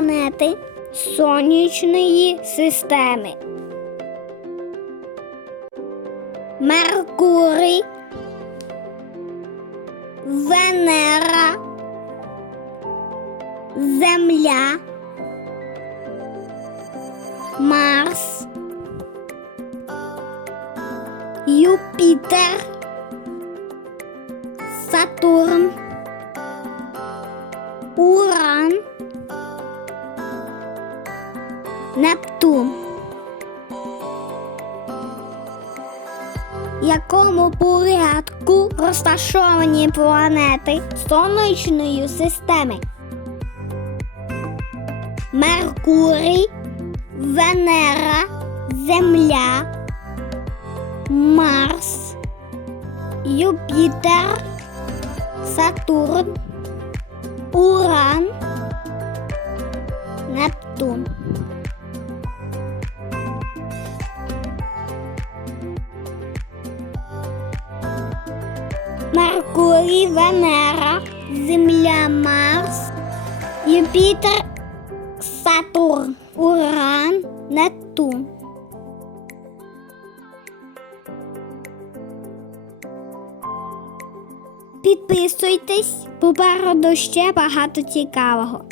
планети Сонячної системи. Меркурій, Венера, Земля, Марс, Юпітер, Сатурн, Уран, Нептун. Якому порядку розташовані планети Сонячної системи? Меркурій, Венера, Земля, Марс, Юпітер, Сатурн, Уран, Меркурій, Венера, Земля, Марс, Юпітер, Сатурн, Уран, Нептун. Підписуйтесь, попереду ще багато цікавого.